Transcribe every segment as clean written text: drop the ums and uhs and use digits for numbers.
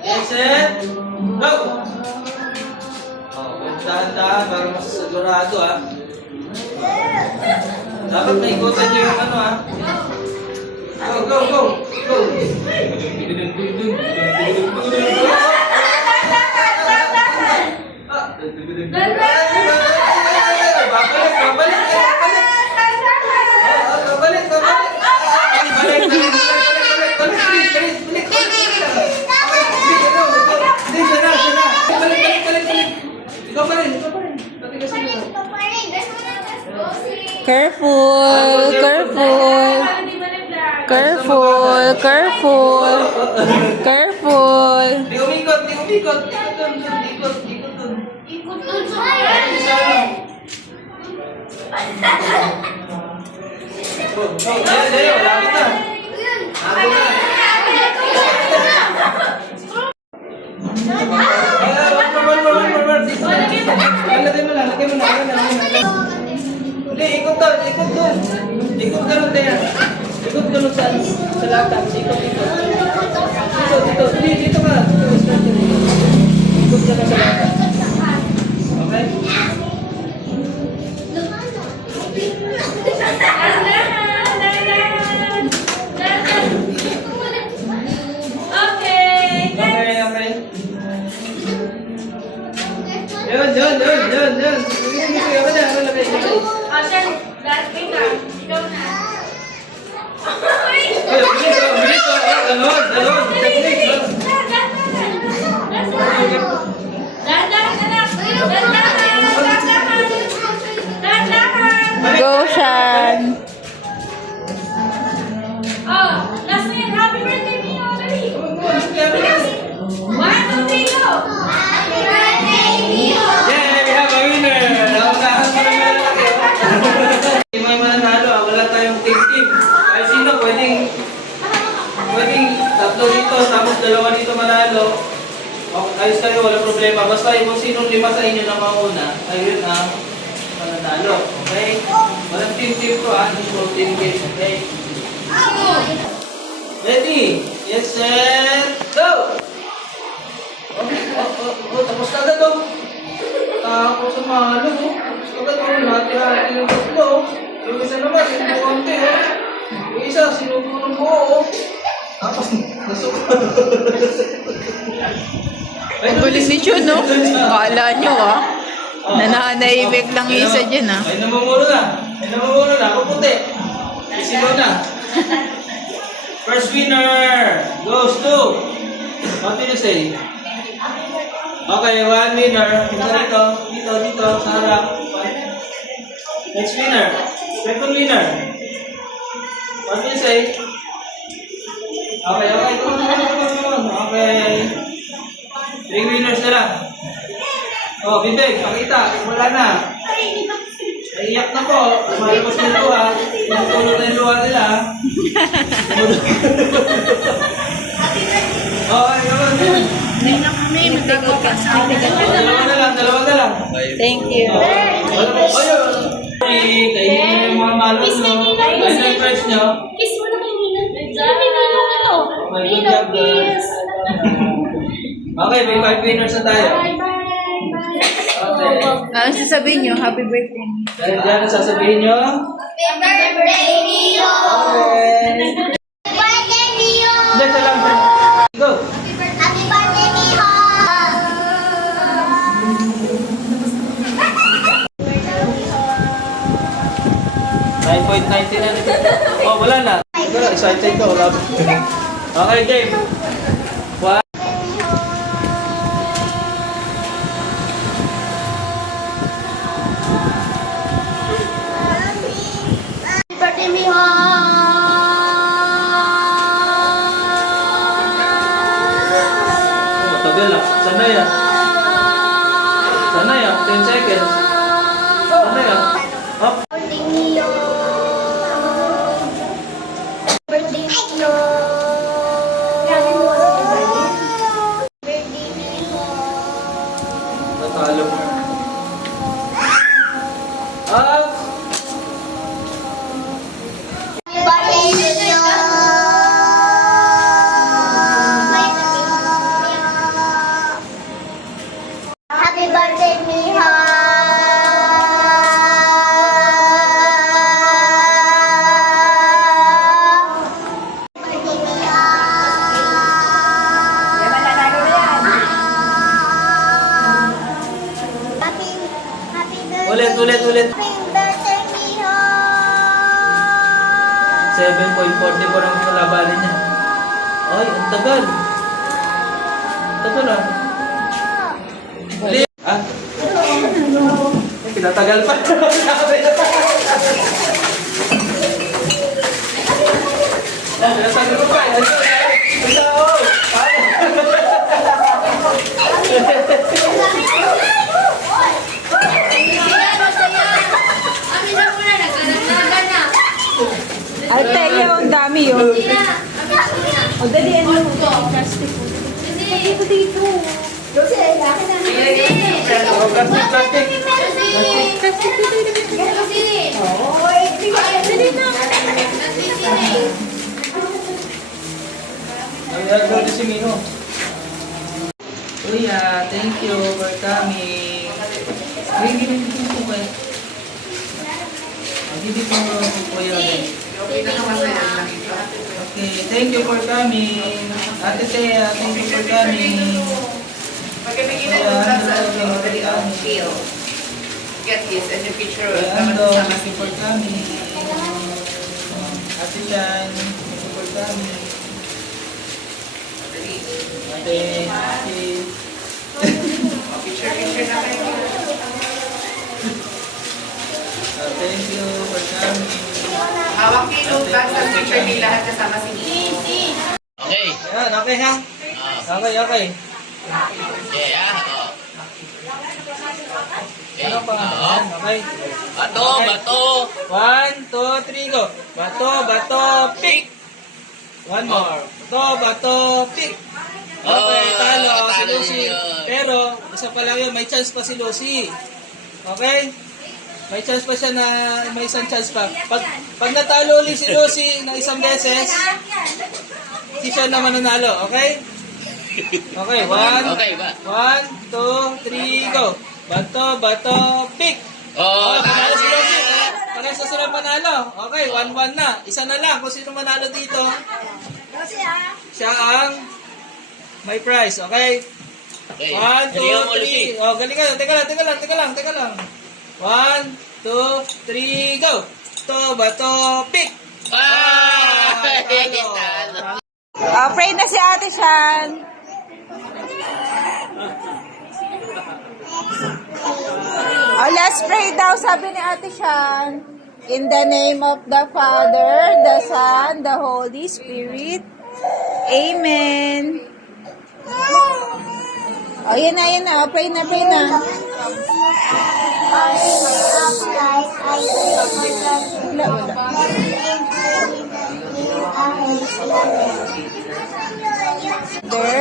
Yes, set, go! Oh, dahan-dahan para mas sigurado ah. Dapat may ikutan nyo yung ano ah. Go, go, go! Go! Careful, careful. Careful, careful. Careful. Di umikot, di umikot. Ikot dun, ikot, ikot dun. Ikot dun sa Oh, dali, malapit na. Ako na. Lagay mo na. Hindi, ikot doon, ikot doon. Ikot ganun din yan. Ikot ganun sa lata. Ikot. Hindi, dito ka. Ikot ganun sa lata. Okay? Okay. Yun. Sige, ako na. Lagay. Bilis. Dalon. Technique. Go, Shan. Happy birthday, Mio! Dali! 1, 2, 3, go! Happy birthday, Mio! Yay! We have a winner! Naunahan mo na malaki. May mananalo ah. Wala tayong team. Ay sino pwedeng tatlo dito tapos dalawa dito manalo. Okay, ayos kayo, wala problema. Basta kung sinong lima sa inyo na mauna, ayun ang mananalo. Okay? Walang team to ah. Hindi mo team game. Okay? Ready? Yes, set, go! Tapos na agad oh. Tapos ang mahalo oh. Tapos agad oh. Lahat yung tatlo oh. Yung isa naman, yung buwante oh. Yung isa, sinubo ng buo oh. Tapos, nasuko. Ang galing ni Chun, no? Akala nyo, nananahimik lang yung isa dyan, Ay namumuno na. Ako puti. Sino na? First winner goes to... What did you say? Okay, one winner. Dito, sa harap. Next winner. Second winner. What did you say? Okay. Okay. 3 winners na lang. Oh, Bibig, pakita. Wala na. Naiyak na po. Lumalabas yung luha. Tinutulog na yung luha nila. Okay, yun. Hindi na kami, magkakot. Dalawa na lang. Thank you. Ayun. Kainin nyo yung mga malon nyo. Ayun ang price nyo. Kiss mo na kay Nino. Nino. Nino, kiss. Okay, may 5 winners na tayo. Bye. Okay. Ano sasabihin nyo? Happy birthday. Dahil dyan, sasabihin nyo. Happy birthday, Nino. Okay. Birthday, Nino. Hindi, salam. Go. Happy birthday, Nino. 9.90 na. Oh, wala na. Wala, excited ko. Wala. Okay, game. One. Happy birthday, Nino. Matagal na. Sanay ah. 10 seconds. Sanay ah. Up. Birthday, Nino. Birthday, Nino. Birthday, Nino. Natalo. Up. Birthday, Nino. 7.44 ang kalabanin niya. Ay, ang tagal. Tagal ah. Dali. Ah. Ay, pinatagal pa. Pinatagal pa. Ito, oh. Amin na muna, nagkaranagan na. Alteya, ang dami yun. O, dali, ano? Plastic. Dito, dito. Oh, plastic, plastic. Ay, ay, si Mino. Kuya, thank you for coming. Gini po kayo. Hindi po kuya. Okay, thank you for coming. Ate Thea, thank you for coming. Kuya, Get this and the picture of Ando, thank you for coming. Ate Chan, thank you for coming. Ate, picture na kayo. thank you for coming. Hawak ni Lucas ang picture ni lahat kasama si Nino. Okay. Yan, okay ha? Okay, okay. Yeah. Ano pa? Yan, okay. Bato, bato. 1, 2, 3, go. Bato, bato, pick. One more. Bato, bato, pick. Okay, talo si Lucy. Pero, isa pa lang yun, may chance pa si Lucy. Okay? May chance pa siya na, may isang chance pa. Pag natalo ulit si Lucy ng isang beses, si siya naman nanalo. Okay? Okay, Okay ba? 1, 2, 3, go. Bato, bato, pick. Oh, Panalo si Lucy. Panalo sa sila manalo. Okay, 1-1 na. Isa na lang. Kung sino manalo dito, siya ang may prize. Okay? Okay. 1, 2, Galingan mo, Lucy. 3. Oh, galing ka. Teka lang. 1, 2, 3, go. To, bato, pick. Ah! Talo. Pray na si Ate Shan. Let's pray daw, sabi ni Ate Shan. In the name of the Father, the Son, the Holy Spirit. Amen. Yan na. Pray na. Wala.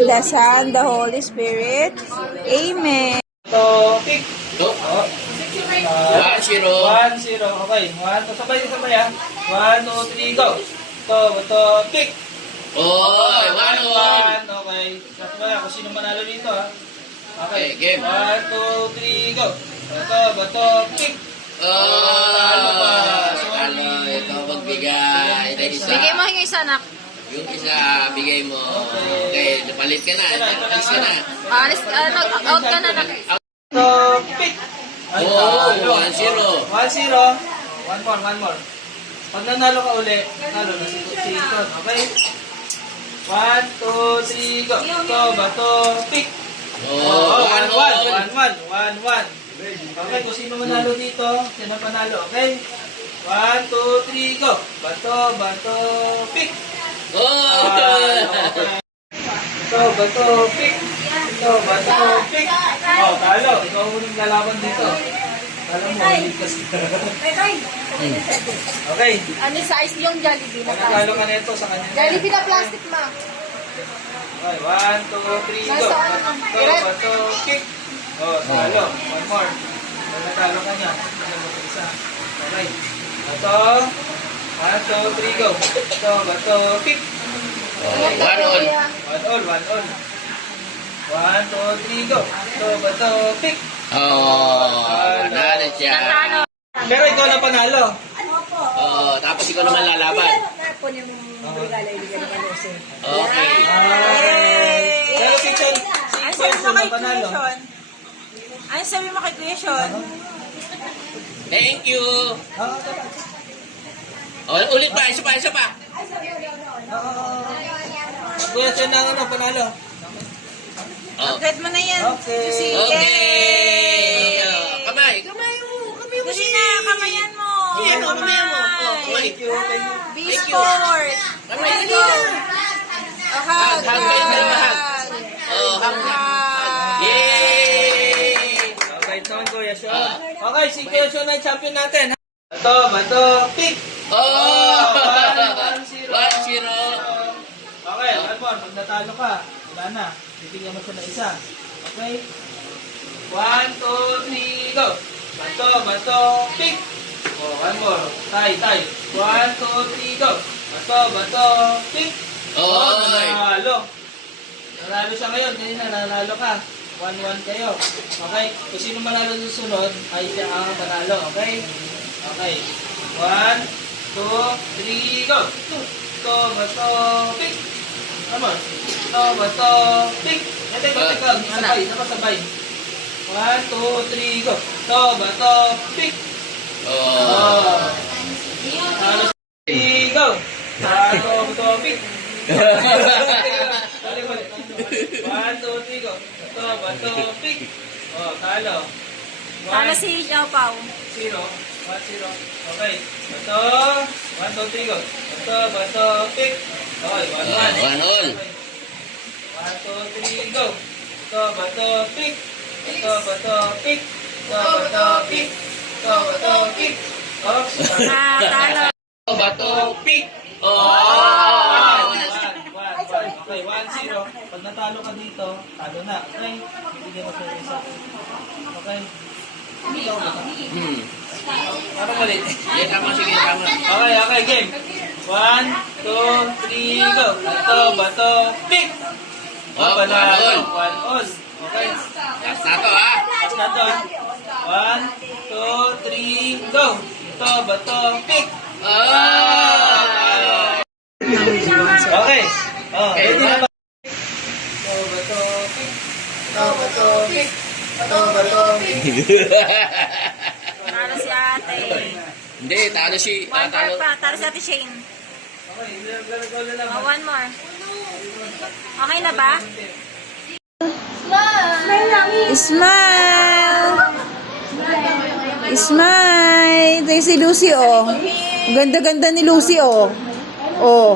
The Son, the Holy Spirit. Amen. To, pick. Oh, Oh. 1-0. 1-0. Okay. 1, 2, sabay ah. 1, 2, 3, go. To, bato, pick. Oh, 1-1. 1-1. Okay. Sabay kung sino manalo dito ha. Okay. Okay, game. 1, 2, 3, go. Bato, pick. Oh, Talo pa. talo. Ito magbigay. Ito isa. Bigay mo yung isa, anak. Yung isa, bigay mo. Okay, napalit ka na. Alis ka na. Out ka na, anak. To, pick. Ay, Oh, talo. 1-0. 1-0. One more. Pag nanalo ka uli, nanalo na si Ton. Okay? 1, 2, 3, go. To, bato, pick. Oh, 1-1. 1-1. 1-1. Okay, kung sino manalo dito, sino panalo. Okay? 1, 2, 3, go. Bato, pick. Oh! Okay. Bato, pick. Bato, pick. Oh, talo. Ikaw unang lalaban dito. Alam mo, ligtas ka. Okay. Ano size yung Jollibee na Pagkakalo ka nito sa kanya. Jollibee na plastic, ma. Okay, 1, 2, 3, go. Bato, kick. Oh, talo. One more. Pag natalo ka niya, alam mo ito isa. Okay. Bato. 1, 2, 3, go. Bato, kick. Oh, 1-1. 1-1. 1, 2, 3, go. Bato, kick. Oh, nanalo siya. Pero ikaw na panalo. Oh, tapos ikaw naman lalaban. Okay. Pero si Chon na panalo. Ano sabi mo kay Kuya Sean? Thank you. Ah, Oh, ulit pa, isa pa. Kuya, siya na ano, panalo. Oh. Agad mo na yan. Okay. Sige. Okay. Kamay. Kamay mo. Kamay mo Dali na, kamayan mo. Yan, kamay mo. Oh, kamay. Thank you, thank you. Be sport. Kamay, Let's dali go. na. Hug, Hug, hug, hug. Oh, hug. Hug. Okay, Yay! ito naman Kuya Sean. Okay, si Kuya Sean na yung champion natin. Bato, pick! Oh! 1-0. 1-0. Okay, Almon, pag natalo ka, wala na. Bibigyan mo siya ng isa. Okay? 1, 2, 3, go! Bato, pick! Oh, one more. Tie. 1, 2, 3, go! Bato, pick! Oh, nanalo. Nanalo siya ngayon. Kanina, nanalo ka. 1-1 kayo. Okay? Kung sino manalo susunod, ay siya ang manalo. Okay? Okay. 1, 2, 3, go! Bato, pick! Come on. Bato, pick! Teka. Sabay. 1, 2, 3, go! Bato, pick! Oh. Go! Bato, pick! 1, 2, 3, go! Bato, pick! Oh, talo. Talo si Xiao Pao. 0. 1-0. Okay. Bato. 1, 2, 3, go. Bato, pick. Okay, 1-1. 1-1. 1, 2, 3, go. Bato, pick. Bato, pick. Bato, pick. Bato, pick. Oops. Talo. Bato, pick. Oh! Okay, 1-0. Pag natalo ka dito, talo na. Okay? Bibigyan mo siya isa. Okay? Parang malit. Sige, tama. Okay, game. 1, 2, 3, go. Bato, pick. Oh, Panalo. 1-all. 1-all. Okay. Last na to, ha? Last na to. 1, 2, 3, go. Bato, pick. Oh! Okay. Oh, Okay. ready na ba? Bato, pick. Bato, pick. Bato, pick. Talo si ate. Hindi, talo si... One more Talo. pa. Talo si ate Shane. Okay, go na lang. Oh, one more. Okay na ba? Smile! Smile! Ito yung si Lucy, oh. Ganda-ganda ni Lucy, oh. Oh.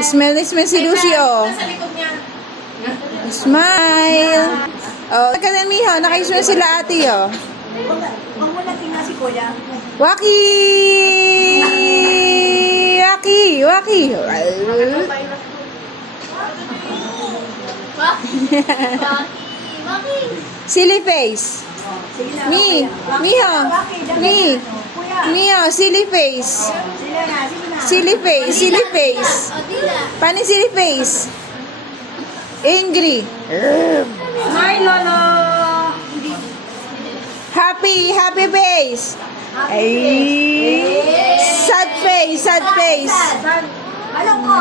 Smile si Lucy, oh. Smile! Oh, nagkanan Miho. Naka-smile sila ate, oh. Huwag mo na tingnan si Kuya. Waki! Waki! Silly face. Miho. Miho, silly face. Silly face. Paano yung silly face? Angry. Smile, Lolo! Happy face. Ay. Sad face. Alam ko!